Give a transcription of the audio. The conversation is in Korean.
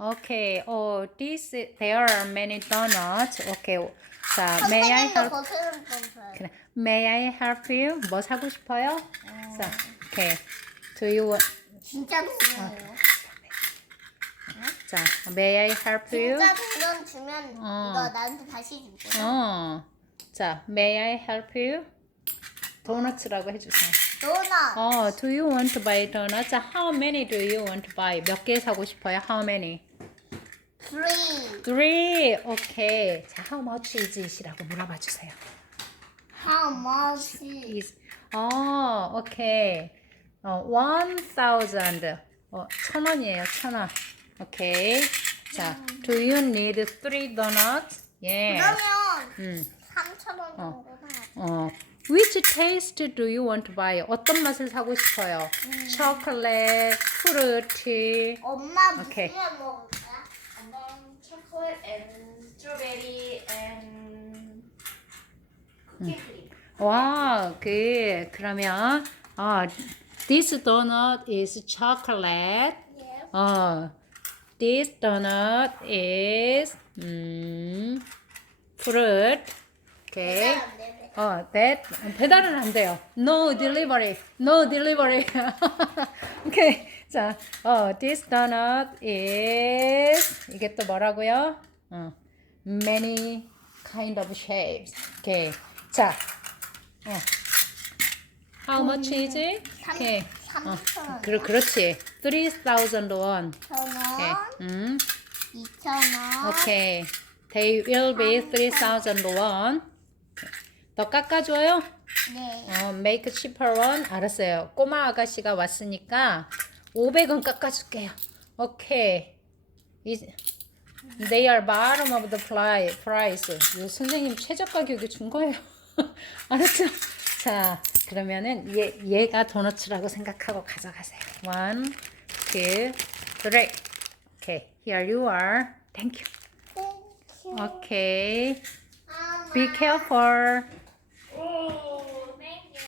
Okay. Oh, this there are many donuts. Okay. 자, may I help? 거스름 좀 그래. May I help you? 뭐 사고 싶어요? 자, okay. Do you want? 진짜 돈이에요. 자, may I help you? 진짜 돈은 주면 어. 이거 나한테 다시 줄게. 어. 자, may I help you? 도너츠라고 해주세요. 도넛. 어, do you want to buy donuts? How many do you want to buy? 몇 개 사고 싶어요? How many? Three. Three. Okay. 자, how much is it이라고 물어봐 주세요. How much? is 어, 오케이. 어, one thousand. 어, 천 원이에요, 천 원. 오케이. 자, do you need three donuts? 예. 그러면 음, 3천 원 정도 나왔어. 어, which taste do you want to buy? 어떤 맛을 사고 싶어요? 초콜릿, 프루티. 엄마 무슨 오케이. 걸 먹을까? Then chocolate and strawberry and cookie cream. 와, 그 그러면 어, this donut is chocolate. 예. 어, this donut is 음, fruit. 되네. 어, that 배달은 안 돼요. No delivery. No delivery. 오케이. 자, 어, this donut is 이게 또 뭐라고요? 어, many kind of shapes. 오케이. 자, 어. How much is it? 오케이. 어, 3천 원. 그, 그렇지. 3,000 원. 1천 오케이. 원. 음. 2천 원. 오케이. They will be 3,000 원. 더 깎아줘요? 네. 어, make cheaper one. 알았어요. 꼬마 아가씨가 왔으니까 500원 깎아줄게요. 오케이. 이, they are bottom of the price. 이거 선생님 최저 가격에 준 거예요. 알았죠? 자, 그러면은 얘, 얘가 도너츠라고 생각하고 가져가세요. One, two, three. Okay, here you are. Thank you. 땡큐. Okay. 엄마. Be careful.